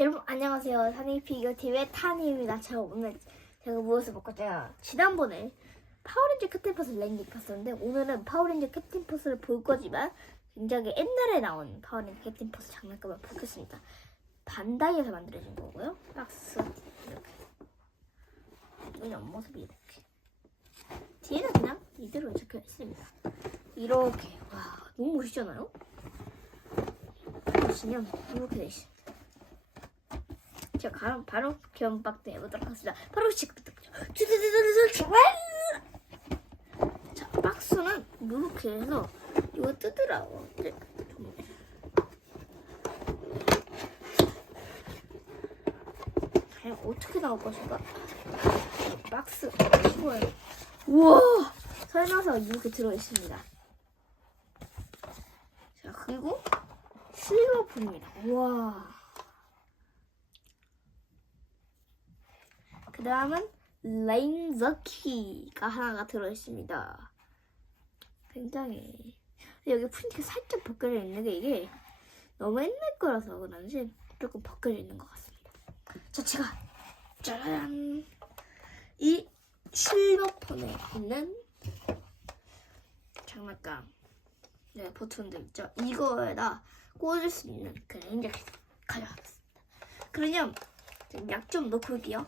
여러분 안녕하세요. 타니피규어 TV의 타니입니다. 제가 오늘 제가 무엇을 먹고 제가 지난번에 파워렌저 캡틴 포스를 랭킹 갔었는데 오늘은 파워렌저 캡틴 포스를 볼 거지만 굉장히 옛날에 나온 파워렌저 캡틴 포스 장난감을 보겠습니다. 반다이에서 만들어진 거고요. 박스 이렇게 눈이 앞모습이 이렇게 뒤에는 그냥 이대로 적혀 있습니다. 이렇게 와 너무 멋있잖아요? 보시면 이렇게 돼 있습니다. 제가 바로 바로 견박대 해보도록 하겠습니다. 바로 시작부터 제발. 자 박스는 이렇게 해서 이거 뜯으라고. 네. 과연 어떻게 나올 것인가? 이 박스 이거예요. 우와 설명서가 이렇게 들어 있습니다. 자 그리고 실버풀입니다. 우와. 그 다음은 레인저키가 하나가 들어있습니다. 굉장히 여기 프린트가 살짝 벗겨져 있는 게 이게 너무 옛날 거라서 그런지 조금 벗겨져 있는 것 같습니다. 자, 제가 짜란 이 실버폰에 있는 장난감 네, 버튼들 있죠. 이거에다 꽂을 수 있는 그 레인저키 가져왔습니다. 그러면 약 좀 넣고 올게요.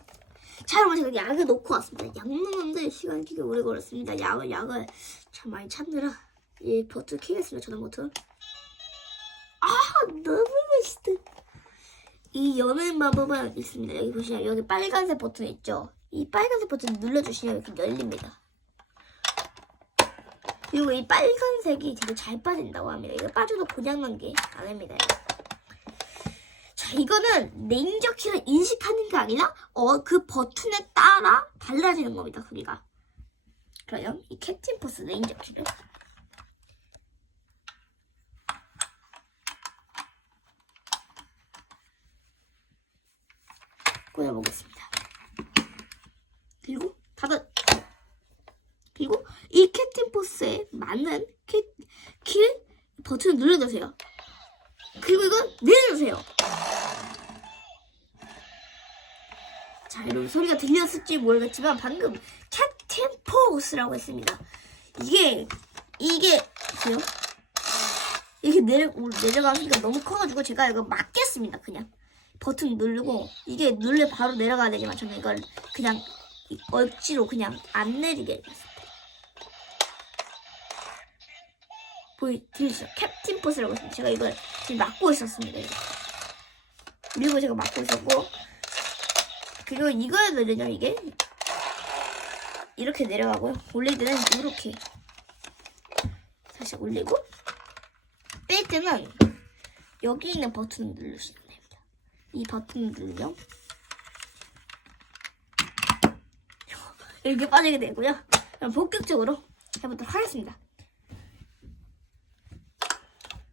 자 여러분 제가 약을 놓고 왔습니다. 약 넣는데 시간이 되게 오래 걸렸습니다. 약을 약을 참 많이 찾느라 이 버튼 키겠습니다. 전원 버튼. 아 너무 맛있다. 이 여는 방법은 있습니다. 여기 보시면 여기 빨간색 버튼 있죠. 이 빨간색 버튼 눌러주시면 이렇게 열립니다. 그리고 이 빨간색이 되게 잘 빠진다고 합니다. 이거 빠져도 고장난 게 아닙니다. 자, 이거는 레인저 키를 인식하는 게 아니라 어 그 버튼에 따라 달라지는 겁니다. 소리가. 그럼 이 캡틴 포스 레인저 키를 꽂아보겠습니다. 그리고 닫아. 그리고 이 캡틴 포스에 맞는 키, 키 버튼을 눌러주세요. 그리고 이건 내려주세요. 자, 여러분 소리가 들렸을지 모르겠지만 방금 캡틴 포스라고 했습니다. 이게 이게 보세요. 이게 내려 내려가니까 너무 커가지고 제가 이거 막겠습니다. 그냥 버튼 누르고 이게 눌려 바로 내려가야 되지만 저는 이걸 그냥 억지로 그냥 안 내리게 했습니다. 보이 들리시죠? 캡틴 포스라고 했습니다. 제가 이걸 지금 막고 있었습니다. 이거. 그리고 제가 막고 있었고 그리고 이거에 누르죠 이게 이렇게 내려가고요. 올릴 때는 이렇게 다시 올리고 뺄 때는 여기 있는 버튼을 누르시면 됩니다. 이 버튼을 누르면 이렇게 빠지게 되고요. 그럼 본격적으로 해보도록 하겠습니다.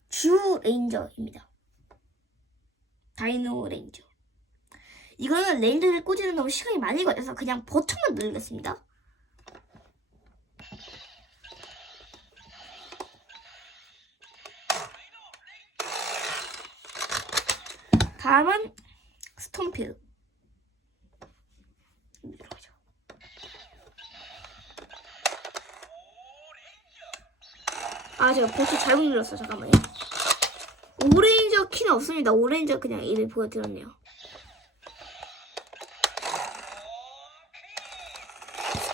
주 레인저입니다. 다이노 레인저. 이거는 레인저를 꽂이는 너무 시간이 많이 걸려서 그냥 버튼만 누르겠습니다. 다음은. 들어가죠. 아 제가 버튼 잘못 눌렀어 잠깐만요. 오레인저 키는 없습니다. 오레인저 그냥 이름 보여드렸네요.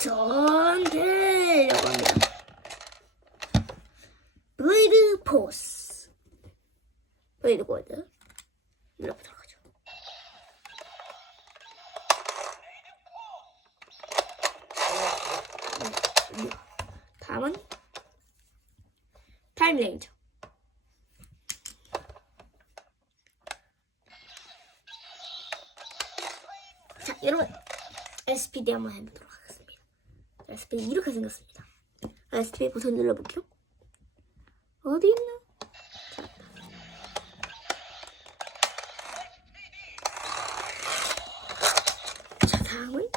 전대라고 합니다. 블레이드 포스. 블레이드 골드. 눌러보도록 하죠. 네, 다음은 타임 레인저. 자, 여러분 SPD 한번 해보도록 SPD 이렇게 생겼습니다. SPD 버튼 눌러볼게요. 어디 있나? 자, 다음은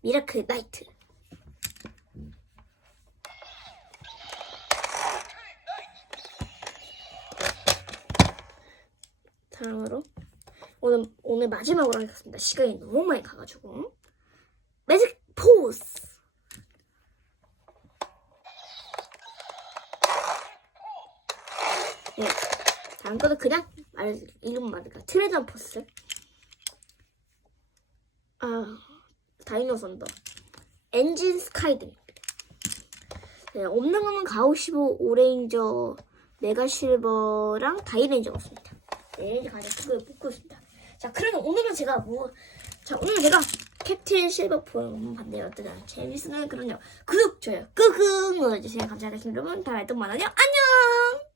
미라클 나이트. 다음으로 오늘 오늘 마지막으로 하겠습니다. 시간이 너무 많이 가가지고 매직 포스. 네, 다음 거는 그냥 말 이름 말할까 트레전 포스. 아 다이노 선더 엔진 스카이등. 네, 없는 거는 가오시보 오레인저 메가 실버랑 다이레인저가 없습니다. 네, 이제 가장 크게 뽑고 있습니다. 자, 그러면 오늘은 제가 뭐, 자, 오늘 제가 캡틴 실버 포엠 봤는데 어떠냐? 재밌으면 그럼요. 구독, 좋아요, 끄끄 눌러주세요. 감사하겠습니다. 여러분, 다음에 또 만나요. 안녕!